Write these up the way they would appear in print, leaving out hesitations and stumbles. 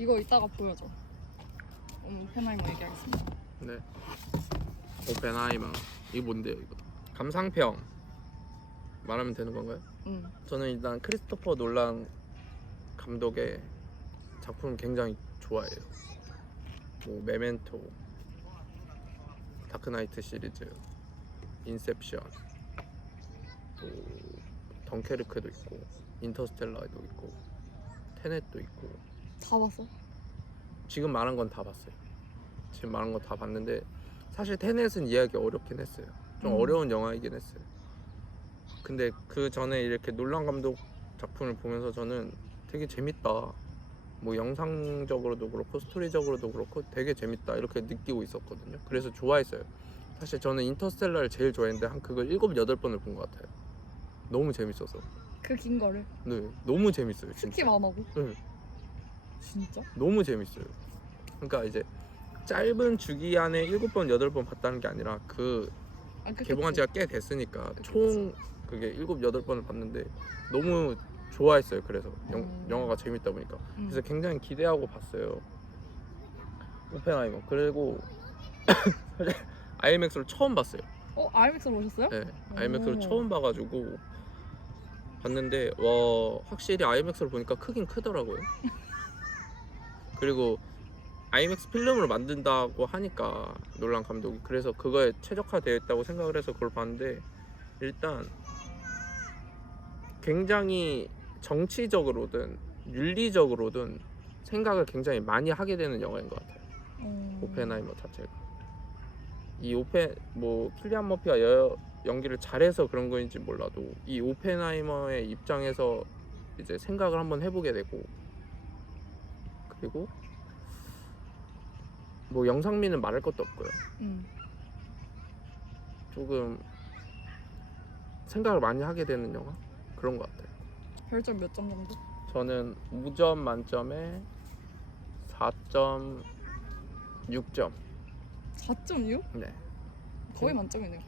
이거 이따가 보여줘. 오펜하이머 얘기하겠습니다. 네. 오펜하이머. 이게 뭔데요 이거? 감상평 말하면 되는 건가요? 응. 저는 일단 크리스토퍼 놀란 감독의 작품을 굉장히 좋아해요. 뭐 메멘토, 다크나이트 시리즈, 인셉션, 또 덩케르크도 있고, 인터스텔라도 있고, 테넷도 있고. 다 봤어? 지금 말한 건 다 봤어요. 지금 말한 거 다 봤는데 사실 테넷은 이해하기 어렵긴 했어요. 좀 어려운 영화이긴 했어요. 근데 그 전에 이렇게 놀란 감독 작품을 보면서 저는 되게 재밌다. 뭐 영상적으로도 그렇고 스토리적으로도 그렇고 되게 재밌다 이렇게 느끼고 있었거든요. 그래서 좋아했어요. 사실 저는 인터스텔라를 제일 좋아했는데 한 그걸 7, 8번을 본 것 같아요. 너무 재밌어서. 그 긴 거를? 네, 너무 재밌어요. 진짜. 스킵 안 하고? 네, 진짜? 너무 재밌어요. 그러니까 이제 짧은 주기 안에 7번, 8번 봤다는 게 아니라 그 개봉한 지가 꽤 됐으니까 총 그게 7, 8번을 봤는데 너무 좋아했어요. 그래서 영화가 재밌다 보니까 그래서 굉장히 기대하고 봤어요. 오펜하이머. 그리고 사실 IMAX로 처음 봤어요. 아이맥스로 오셨어요? 네, IMAX로 처음 봐가지고 봤는데 와 확실히 IMAX로 보니까 크긴 크더라고요. 그리고 IMAX 필름으로 만든다고 하니까 놀란 감독이 그래서 그거에 최적화되어 있다고 생각을 해서 그걸 봤는데 일단 굉장히 정치적으로든 윤리적으로든 생각을 굉장히 많이 하게 되는 영화인 것 같아요. 오펜하이머 자체가 이 킬리안 머피가 연기를 잘해서 그런 거인지 몰라도 이 오펜하이머의 입장에서 이제 생각을 한번 해보게 되고 그리고 뭐 영상미는 말할 것도 없고요. 조금 생각을 많이 하게 되는 영화 그런 것 같아요. 별점 몇 점 정도? 저는 5점 만점에 4.6점. 4.6? 네. 거의 만점이네요.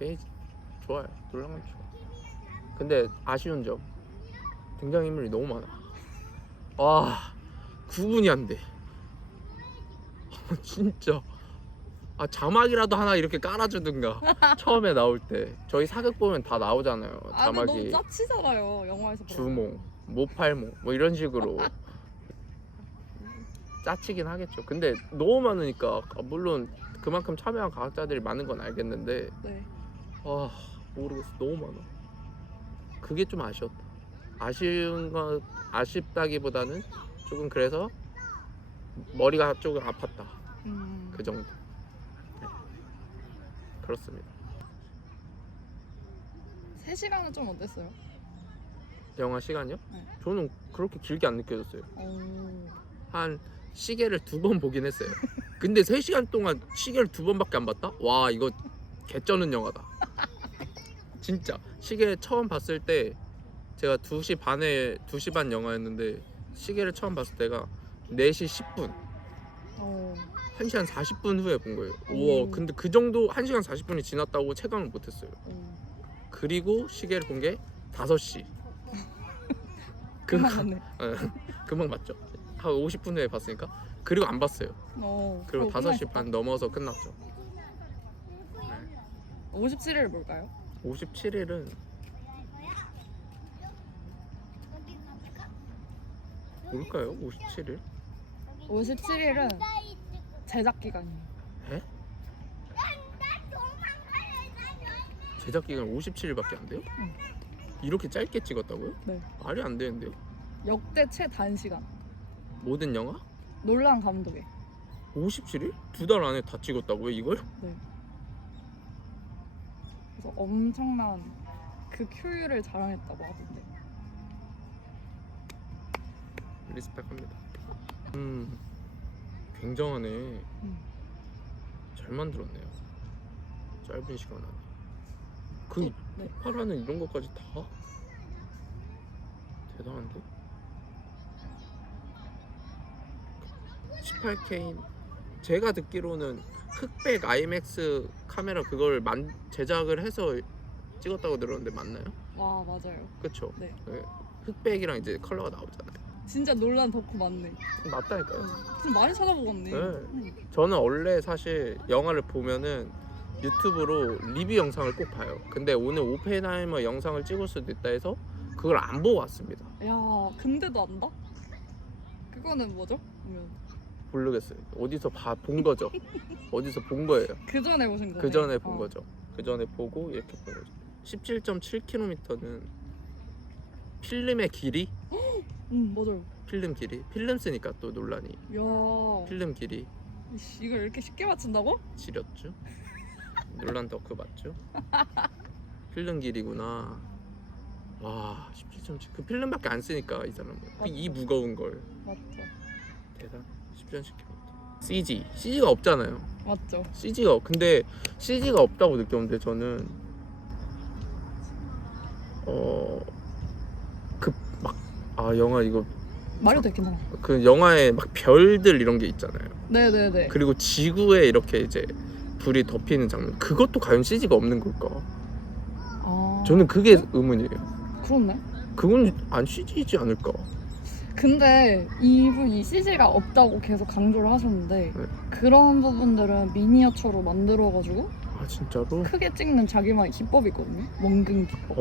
좋아요. 놀란 건 좋아. 근데 아쉬운 점 등장인물이 너무 많아. 와 구분이 안 돼. 진짜. 자막이라도 하나 이렇게 깔아주든가. 처음에 나올 때 저희 사극 보면 다 나오잖아요. 자막이. 근데 너무 짜치잖아요. 영화에서. 주몽, 모팔몽 뭐 이런 식으로 짜치긴 하겠죠. 근데 너무 많으니까 물론 그만큼 참여한 과학자들이 많은 건 알겠는데 네. 모르겠어. 너무 많아. 그게 좀 아쉬웠다. 아쉽다기보다는 조금 그래서 머리가 조금 아팠다. 그 정도. 네. 그렇습니다. 3시간은 좀 어땠어요? 영화 시간이요? 네. 저는 그렇게 길게 안 느껴졌어요. 오. 한 시계를 2번 보긴 했어요. 근데 3시간 동안 시계를 2번밖에 안 봤다? 와 이거 개쩌는 영화다. 진짜 시계 처음 봤을 때 제가 2시 반 영화였는데 시계를 처음 봤을 때가 4시 10분 1시간 40분 후에 본 거예요. 우와 근데 그 정도 1시간 40분이 지났다고 체감을 못했어요. 그리고 시계를 본 게 5시. 금방 봤네. 금방 봤죠. 한 50분 후에 봤으니까. 그리고 안 봤어요. 그리고 5시 반 넘어서 끝났죠. 57일 뭘까요? 57일은 뭘까요? 57일? 57일은 제작 기간이에요. 에? 제작 기간 57일밖에 안 돼요? 응. 이렇게 짧게 찍었다고요? 네. 말이 안 되는데. 역대 최단시간. 모든 영화? 놀란 감독의. 57일? 2달 안에 다 찍었다고요, 이걸? 네. 그래서 엄청난 그 효율을 자랑했다고 하던데. 리스펙합니다. 굉장하네. 잘 만들었네요. 짧은 시간 안에. 그 폭발하는 이런 것까지 다? 대단한데? 18K 제가 듣기로는 흑백 IMAX 카메라 그걸 제작을 해서 찍었다고 들었는데 맞나요? 와 맞아요. 그쵸? 네. 흑백이랑 이제 컬러가 나오잖아요. 진짜 논란 덕후 맞네. 맞다니까요. 좀 많이 찾아보고 왔네. 네. 저는 원래 사실 영화를 보면은 유튜브로 리뷰 영상을 꼭 봐요. 근데 오늘 오펜하이머 영상을 찍을 수도 있다 해서 그걸 안 보고 왔습니다. 야, 근데도 안다? 그거는 뭐죠? 그러면 모르겠어요. 어디서 본 거죠. 어디서 본 거예요. 그 전에 보신 거네. 그 전에 본 거죠. 그 전에 보고 이렇게 본 거죠. 17.7km는 필름의 길이? 맞아요. 필름 길이? 필름 쓰니까 또 논란이. 야, 필름 길이 이씨, 이걸 이렇게 쉽게 맞춘다고? 지렸죠. 논란 덕후 맞죠? 필름 길이구나. 와 17.7. 그 필름밖에 안 쓰니까 이 사람은 이 무거운 걸. 맞죠. 대단. 17.7km. CG가 없잖아요. 맞죠. 근데 CG가 없다고 느꼈는데 저는 영화 이거 말해도 괜찮아. 그 영화에 막 별들 이런 게 있잖아요. 네네네. 그리고 지구에 이렇게 이제 불이 덮이는 장면, 그것도 과연 CG가 없는 걸까? 아, 저는 그게 의문이에요. 그렇네. 그건 안 CG이지 않을까? 근데 이분이 CG가 없다고 계속 강조를 하셨는데 네. 그런 부분들은 미니어처로 만들어가지고 아 진짜로? 크게 찍는 자기만의 기법이 있거든요. 원근 기법.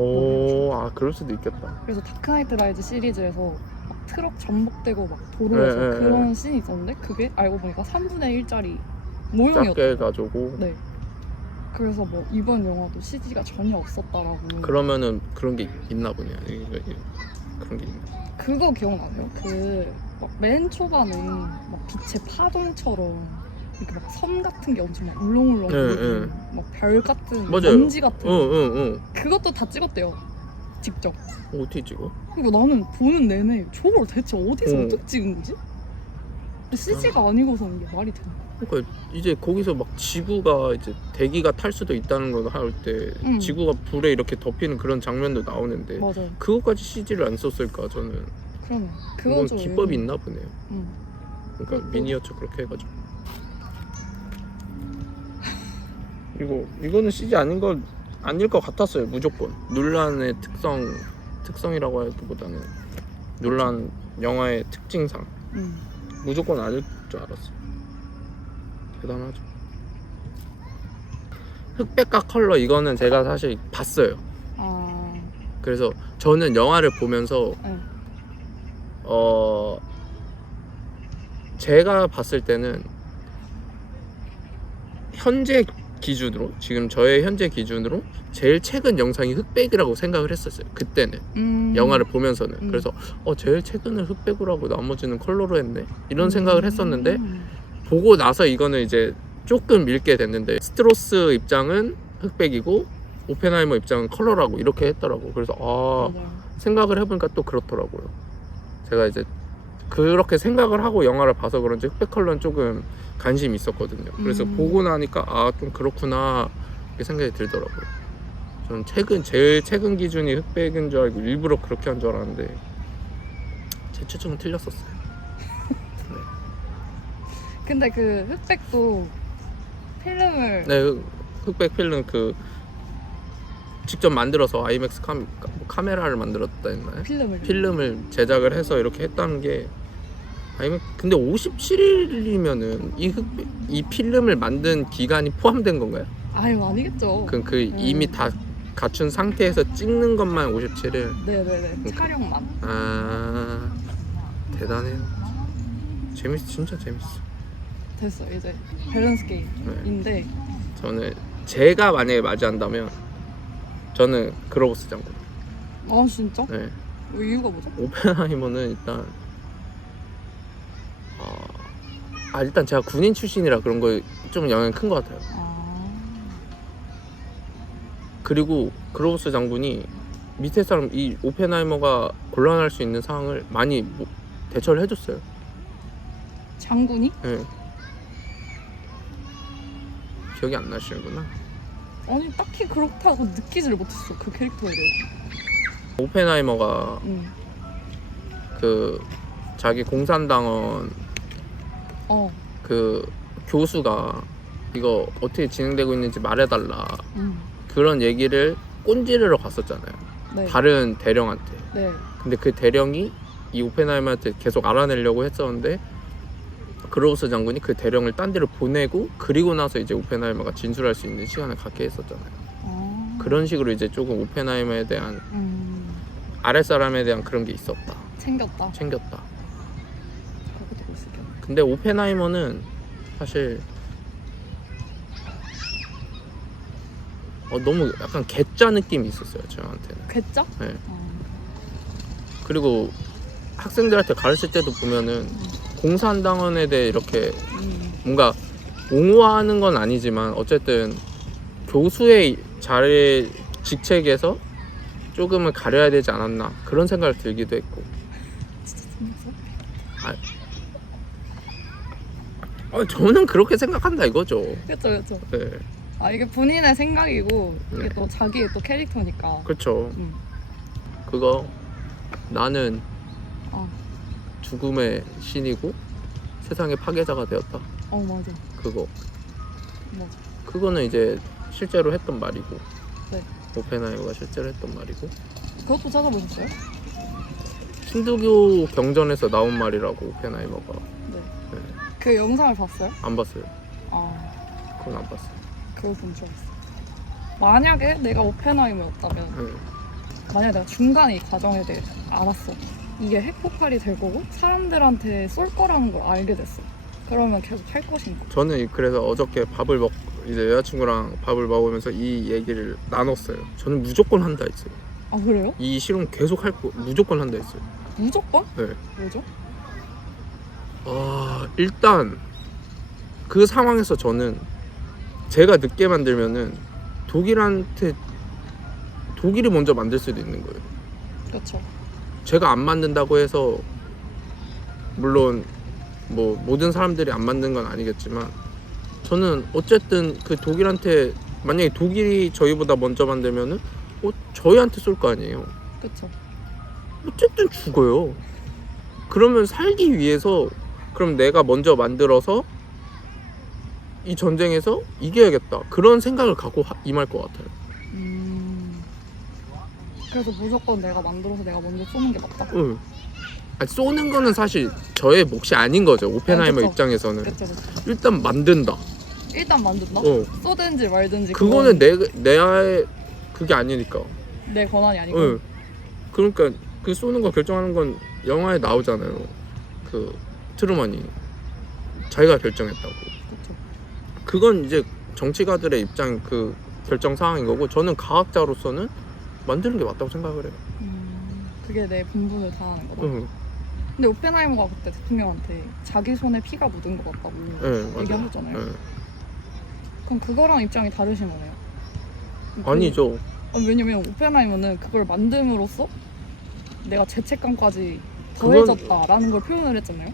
그럴 수도 있겠다. 그래서 다크나이트 라이즈 시리즈에서 막 트럭 전복되고 막 도로에서 네, 그런 씬이 있었는데 그게 알고 보니까 3분의 1짜리 작게 모형이었대요. 해가지고. 네. 그래서 뭐 이번 영화도 CG가 전혀 없었다라고. 그러면은 그런 게 있나 보네요. 그런 게 있나. 그거 기억나요? 그 막 맨 초반에 막 빛의 파동처럼 이렇게 막 섬 같은 게 엄청 막 울렁울렁 네, 막 별 같은 맞아요. 먼지 같은 응. 그것도 다 찍었대요. 직접. 어떻게 찍어? 그리고 나는 보는 내내 저걸 대체 어디서 어. 어떻게 찍은 거지? CG가 아니고서는 이게 말이 되나? 그러니까 이제 거기서 막 지구가 이제 대기가 탈 수도 있다는 걸 할 때 지구가 불에 이렇게 덮이는 그런 장면도 나오는데 맞아요. 그것까지 CG를 안 썼을까? 저는 그러네. 그건 그건 좀 기법이 있나 보네요. 응. 그러니까 그것도- 미니어처 그렇게 해가지고 이거는 CG 아닌 거 아닐 것 같았어요. 무조건 논란의 특성이라고 하기보다는 논란 영화의 특징상 응. 무조건 아닐 줄 알았어요. 대단하죠. 흑백과 컬러 이거는 제가 사실 봤어요. 아, 그래서 저는 영화를 보면서 네. 제가 봤을 때는 현재 기준으로 지금 저의 현재 기준으로 제일 최근 영상이 흑백이라고 생각을 했었어요. 그때는 영화를 보면서는 그래서 제일 최근을 흑백으로 하고 나머지는 컬러로 했네 이런 생각을 했었는데 보고 나서 이거는 이제 조금 밀게 됐는데 스트로스 입장은 흑백이고 오펜하이머 입장은 컬러라고 이렇게 했더라고. 그래서 맞아요. 생각을 해보니까 또 그렇더라고요. 제가 이제 그렇게 생각을 하고 영화를 봐서 그런지 흑백 컬러는 조금 관심이 있었거든요. 그래서 보고 나니까 좀 그렇구나 이렇게 생각이 들더라고요. 저는 제일 최근 기준이 흑백인 줄 알고 일부러 그렇게 한 줄 알았는데 제 추측은 틀렸었어요. 근데 그 흑백도 필름을 네, 흑백 필름 그 직접 만들어서 아이맥스 카메라를 만들었다 했나요? 필름을 제작을 해서 이렇게 했다는 게 근데 57일이면은 이 필름을 만든 기간이 포함된 건가요? 아유 아니겠죠. 이미 다 갖춘 상태에서 찍는 것만 57일. 네네네. 촬영만. 대단해요. 진짜 재밌어. 됐어 이제 밸런스 게임인데 저는 제가 만약에 맞이한다면 저는 그로버스 장군. 아 진짜? 네. 이유가 뭐죠? 오펜하이머는 일단 일단 제가 군인 출신이라 그런 거에 좀 영향이 큰 것 같아요. 그리고 그로버스 장군이 밑에 사람 이 오펜하이머가 곤란할 수 있는 상황을 많이 대처를 해줬어요. 장군이? 네. 기억이 안 나시는구나. 아니 딱히 그렇다고 느끼지를 못했어 그 캐릭터에 대해. 오펜하이머가 그 자기 공산당원 그 교수가 이거 어떻게 진행되고 있는지 말해달라 그런 얘기를 꼰지르러 갔었잖아요. 네. 다른 대령한테. 네. 근데 그 대령이 이 오펜하이머한테 계속 알아내려고 했었는데 그로우스 장군이 그 대령을 딴 데로 보내고 그리고 나서 이제 오펜하이머가 진술할 수 있는 시간을 갖게 했었잖아요. 그런 식으로 이제 조금 오펜하이머에 대한 아랫사람에 대한 그런 게 있었다. 챙겼다. 챙겼다. 그렇게 되고 있을게요. 근데 오펜하이머는 사실 너무 약간 괴짜 느낌이 있었어요, 저한테는. 괴짜? 네. 그리고 학생들한테 가르칠 때도 보면은 공산당원에 대해 이렇게 뭔가 옹호하는 건 아니지만 어쨌든 교수의 자리 직책에서 조금은 가려야 되지 않았나 그런 생각을 들기도 했고. 진짜 생겼어? 저는 그렇게 생각한다 이거죠. 그쵸. 네, 이게 본인의 생각이고 이게 네. 또 자기의 또 캐릭터니까. 그렇죠. 음. 그거 나는 아, 죽음의 신이고 세상의 파괴자가 되었다. 맞아. 그거 맞아. 그거는 이제 실제로 했던 말이고. 네. 오펜하이머가 실제로 했던 말이고. 그것도 찾아보셨어요? 힌두교 경전에서 나온 말이라고 오펜하이머가. 네. 네. 그 영상을 봤어요? 안 봤어요. 그건 안 봤어요. 그거 본 줄 알았어. 만약에 내가 오펜하이머였다면 네. 만약에 내가 중간에 이 과정에 대해 알았어. 이게 핵폭발이 될 거고 사람들한테 쏠 거라는 걸 알게 됐어. 그러면 계속 할 것인가? 저는 그래서 어저께 이제 여자친구랑 밥을 먹으면서 이 얘기를 나눴어요. 저는 무조건 한다 했어요. 아, 그래요? 이 실험 계속 무조건 한다 했어요. 무조건? 네. 왜죠? 일단 그 상황에서 저는 제가 늦게 만들면은 독일이 먼저 만들 수도 있는 거예요. 그렇죠. 제가 안 만든다고 해서 물론 뭐 모든 사람들이 안 만든 건 아니겠지만 저는 어쨌든 그 독일한테 만약에 독일이 저희보다 먼저 만들면은 저희한테 쏠 거 아니에요. 그렇죠. 어쨌든 죽어요. 그러면 살기 위해서 그럼 내가 먼저 만들어서 이 전쟁에서 이겨야겠다. 그런 생각을 갖고 임할 것 같아요. 그래서 무조건 내가 만들어서 내가 먼저 쏘는 게 맞다. 응. 쏘는 거는 사실 저의 몫이 아닌 거죠. 오펜하이머 그쵸. 입장에서는. 그렇죠. 일단 만든다. 일단 만든다? 쏘든지 말든지 그거는 내 그게 아니니까. 내 권한이 아니고. 응. 그러니까 그 쏘는 거 결정하는 건 영화에 나오잖아요. 그 트루먼이 자기가 결정했다고. 그렇죠. 그건 이제 정치가들의 입장 그 결정 사항인 거고 저는 과학자로서는 만드는 게 맞다고 생각을 해요. 그게 내 본분을 다하는 거다. 응. 근데 오펜하이머가 그때 대통령한테 자기 손에 피가 묻은 것 같다고 네, 얘기하셨잖아요. 네. 그럼 그거랑 입장이 다르신 거네요? 아니죠. 왜냐면 오펜하이머는 그걸 만듦으로써 내가 죄책감까지 더해졌다라는 걸 표현을 했잖아요.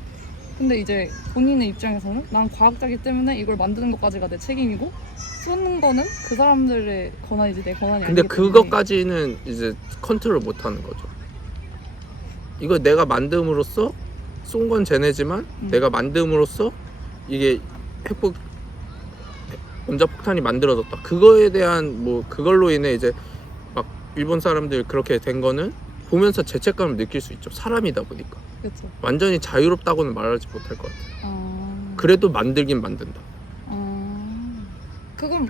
근데 이제 본인의 입장에서는 난 과학자이기 때문에 이걸 만드는 것까지가 내 책임이고 쏘는 거는 그 사람들의 권한이지 내 권한이 근데 아니기 때문에. 그것까지는 이제 컨트롤 못 하는 거죠. 이거 내가 만듦으로써 쏜 건 쟤네지만 내가 만듦으로써 이게 원자폭탄이 만들어졌다. 그거에 대한 뭐 그걸로 인해 이제 막 일본 사람들 그렇게 된 거는 보면서 죄책감을 느낄 수 있죠. 사람이다 보니까. 그렇죠. 완전히 자유롭다고는 말하지 못할 것 같아요. 그래도 만들긴 만든다. 그건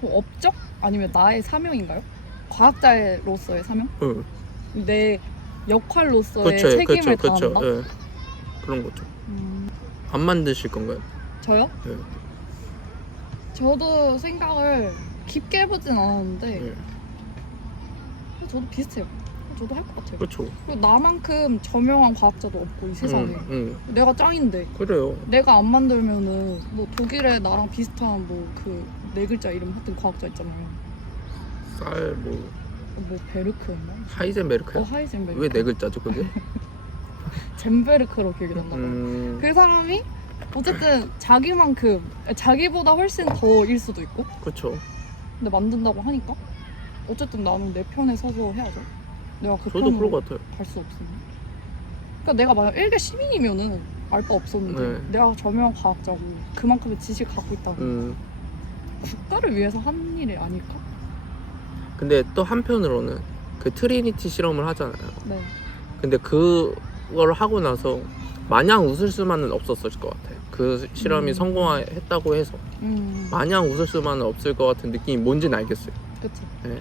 뭐 업적? 아니면 나의 사명인가요? 과학자로서의 사명? 응. 내 역할로서의 책임을 다한다? 예. 그런 거죠. 안 만드실 건가요? 저요? 네. 저도 생각을 깊게 해보진 않았는데 네. 저도 비슷해요. 저도 할 것 같아요. 그렇죠. 그리고 나만큼 저명한 과학자도 없고 이 세상에. 내가 짱인데 그래요. 내가 안 만들면은 뭐 독일에 나랑 비슷한 뭐 그 네 글자 이름 하여튼 과학자 있잖아요. 뭐 베르크였나? 하이젠베르크요? 하이젠베르크. 왜 네 글자죠 그게? 젠베르크로 기억이 난다고. 그 사람이 어쨌든 자기만큼 자기보다 훨씬 더일 수도 있고. 그렇죠. 근데 만든다고 하니까 어쨌든 나는 내 편에 서서 해야죠. 내가 그 저도 그럴 것 같아요. 갈 수 없으니. 그러니까 내가 만약 일개 시민이면은 알 바 없었는데 네. 내가 저명한 과학자고 그만큼의 지식을 갖고 있다면 국가를 위해서 하는 일이 아닐까? 근데 또 한편으로는 그 트리니티 실험을 하잖아요. 네. 근데 그 그걸 하고 나서 마냥 웃을 수만은 없었을 것 같아요. 그 실험이 성공했다고 해서 마냥 웃을 수만은 없을 것 같은 느낌이 뭔지는 알겠어요. 그쵸. 네.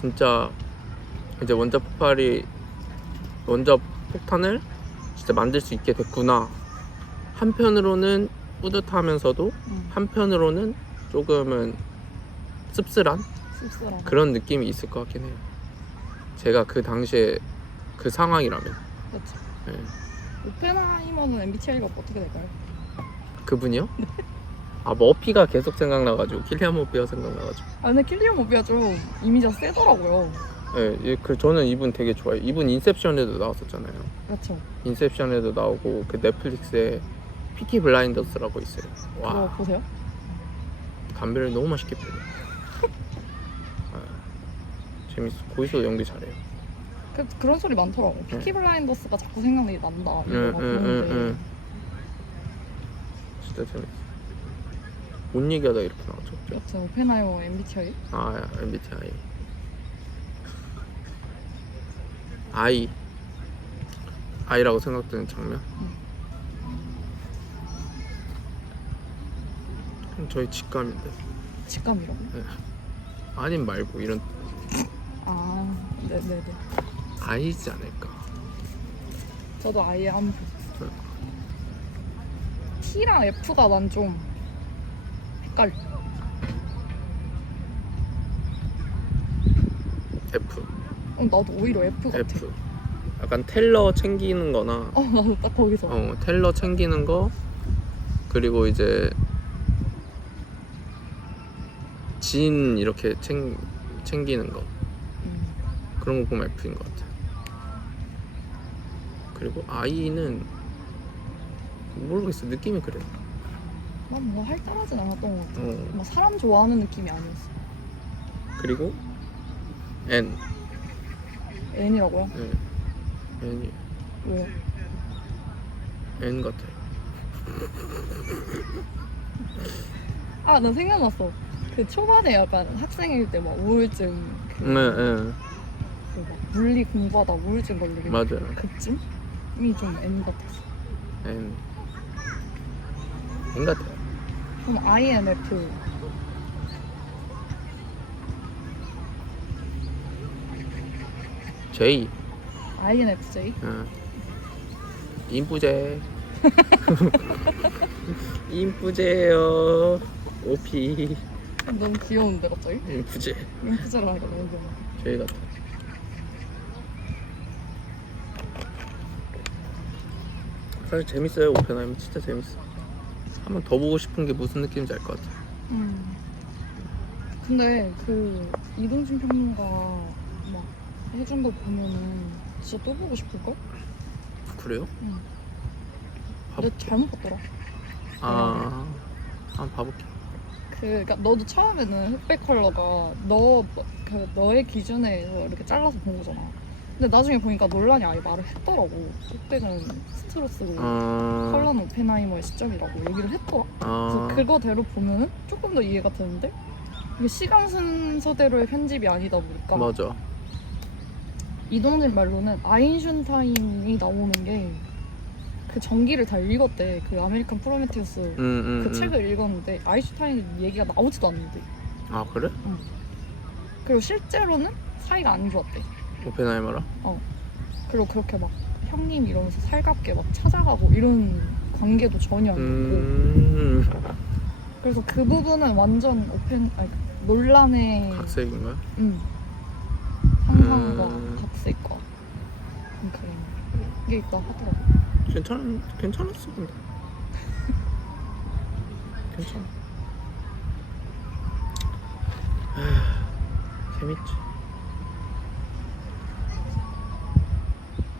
진짜 이제 원자 폭탄을 진짜 만들 수 있게 됐구나. 한편으로는 뿌듯하면서도 한편으로는 조금은 씁쓸한 씁쓸하다. 그런 느낌이 있을 것 같긴 해요. 제가 그 당시에 그 상황이라면. 그쵸. 네. 오펜하이머는 MBTI가 어떻게 될까요? 그분이요? 아 머피가 계속 생각나가지고 킬리안 머피가 생각나가지고. 아 근데 킬리안 머피가 좀 이미지가 세더라고요. 네, 저는 이분 되게 좋아해요. 이분 인셉션에도 나왔었잖아요. 그렇죠. 인셉션에도 나오고 그 넷플릭스에 피키 블라인더스라고 있어요. 그거 와 보세요. 담배를 너무 맛있게 피워요. 아, 재밌어. 거기서 연기 잘해요. 그런 소리 많더라고. 피키 블라인더스가 자꾸 생각나게 난다. 이거 보는데. 진짜 재밌어. 못 얘기하다 이렇게 나왔죠. 여튼 오펜하이머 MBTI? 아 MBTI I라고 생각되는 장면. 저희 직감인데 직감이라고? 아님 말고 이런 아, 네네네. I지 않을까. 저도 아예 안 보셨어요. T랑 F가 난 좀 헷갈려. F. 나도 오히려 F 같아. F. 약간 텔러 챙기는 거나 나도 딱 거기서. 텔러 챙기는 거 그리고 이제 진 이렇게 챙기는 거 그런 거 보면 F인 것 같아. 그리고 I는 모르겠어. 느낌이 그래. 난 뭔가 활달하진 않았던 것 같아. 막 사람 좋아하는 느낌이 아니었어. 그리고 N. N이라고요? 네. N이 왜요? N 같아. 아, 나 생각났어. 그 초반에 약간 학생일 때 막 우울증 그 막 물리 공부하다 우울증 걸리게 맞아요. 그쯤이 좀 N 같았어. N 같아요. 그럼 INF J. INFJ? 인부제. 인부제요. OP. 너무 귀여운데 갑자기? 인부제. 인프제를 하니까 너무 귀여워. J 같아. 사실 재밌어요. 오펜하이머 진짜 재밌어. 한 번 더 보고 싶은 게 무슨 느낌인지 알 것 같아. 근데 그 이동진 평론가 막 해준 거 보면은 진짜 또 보고 싶을걸? 그래요? 응. 봐볼게. 내가 잘못 봤더라. 한번 봐볼게. 그러니까 너도 처음에는 흑백 컬러가 너의 기준에서 이렇게 잘라서 본 거잖아. 근데 나중에 보니까 논란이 아예 말을 했더라고. 흑백은 스트로스고 컬러는 오펜하이머의 시점이라고 얘기를 했더라. 그래서 그거대로 보면은 조금 더 이해가 되는데 이게 시간 순서대로의 편집이 아니다 보니까 맞아. 이동진 말로는 아인슈타인이 나오는 게 그 전기를 다 읽었대. 그 아메리칸 프로메테우스 그 책을 읽었는데 아인슈타인 얘기가 나오지도 않는데. 아 그래? 그리고 실제로는 사이가 안 좋았대. 오펜하이머랑? 그리고 그렇게 막 형님 이러면서 살갑게 막 찾아가고 이런 관계도 전혀 아니었고. 그래서 그 부분은 완전 논란의 각색인가요? 상상과 각색과 그게 있다 하더라고. 괜찮았어 근데. 괜찮아. 재밌지.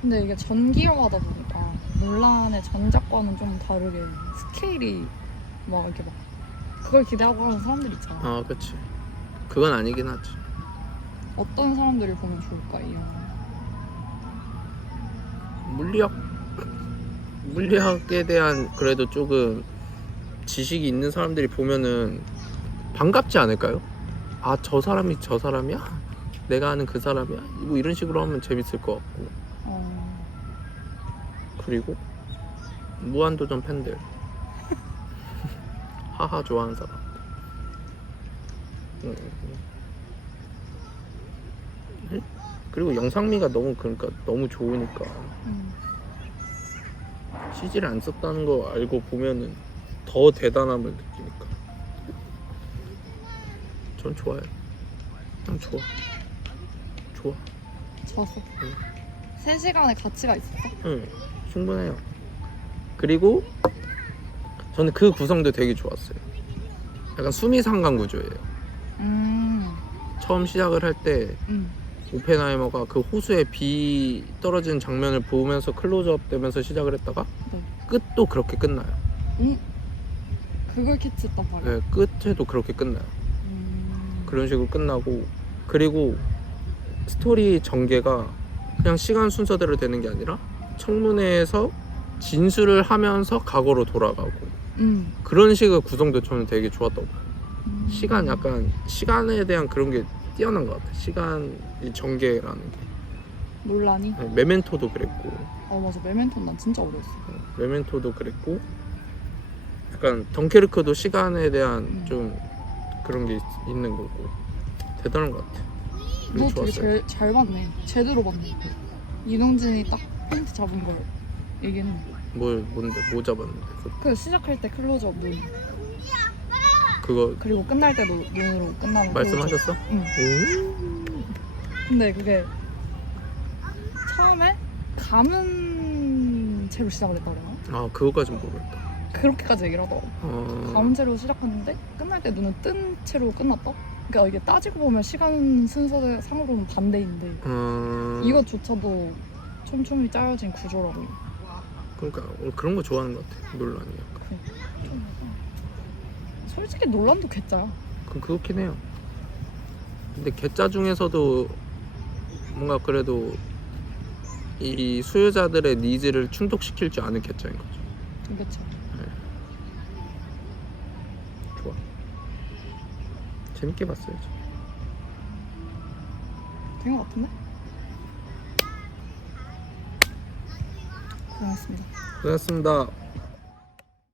근데 이게 전기 영화다 보니까 논란의 전작과는 좀 다르게 스케일이 막 이렇게 막 그걸 기대하고 하는 사람들 있잖아. 아 그치. 그건 아니긴 하지. 어떤 사람들이 보면 좋을까 이 영화? 물리학에 대한 그래도 조금 지식이 있는 사람들이 보면은 반갑지 않을까요? 아 저 사람이 저 사람이야? 내가 아는 그 사람이야? 뭐 이런 식으로 하면 재밌을 것 같고. 그리고 무한도전 팬들 하하 좋아하는 사람. 그리고 영상미가 너무 그러니까 너무 좋으니까 CG를 안 썼다는 거 알고 보면은 더 대단함을 느끼니까 전 좋아요. 난 좋아. 좋았어. 3시간의 가치가 있었어? 응, 충분해요. 그리고 저는 그 구성도 되게 좋았어요. 약간 수미상관 구조예요. 처음 시작을 할 때 오펜하이머가 그 호수에 비 떨어지는 장면을 보면서 클로즈업 되면서 시작을 했다가 네. 끝도 그렇게 끝나요. 그걸 캐치했단 말이야. 네, 끝에도 그렇게 끝나요. 그런 식으로 끝나고, 그리고 스토리 전개가 그냥 시간 순서대로 되는 게 아니라 청문회에서 진술을 하면서 과거로 돌아가고 그런 식의 구성도 저는 되게 좋았다고 봐요. 시간, 약간 시간에 대한 그런 게 뛰어난 것 같아요. 시간 이 전개라는 게. 논란이? 네, 메멘토도 그랬고. 맞아. 메멘토는 난 진짜 어려웠어. 메멘토도 그랬고, 약간 덩케르크도 시간에 대한 좀 그런 게 있는 거고. 대단한 것 같아. 너 되게 좋았어요. 잘 봤네. 제대로 봤네. 이동진이 딱 포인트 잡은 걸 얘기했네. 뭔데? 뭐 잡았는데? 그 시작할 때 클로즈업 눈, 그거 그리고 끝날 때도 눈으로 끝나는 말씀하셨어? 응. 오. 근데 그게 처음에 감은 채로 시작을 했다 그러나? 아, 그거까진 모르겠다. 그렇게까지 얘기를 하더라고. 감은 채로 시작했는데 끝날 때 눈은 뜬 채로 끝났다? 그러니까 이게 따지고 보면 시간 순서상으로는 반대인데 이것조차도 촘촘히 짜여진 구조라고. 그러니까 그런 거 좋아하는 것 같아. 논란이 약간. 솔직히 논란도 개짜야. 그렇긴 해요. 근데 개짜 중에서도 뭔가 그래도 이 수요자들의 니즈를 충족시킬 줄 아는 개짜인 거죠. 그쵸. 좋아. 재밌게 봤어요. 된 것 같은데? 고생하셨습니다. 고맙습니다.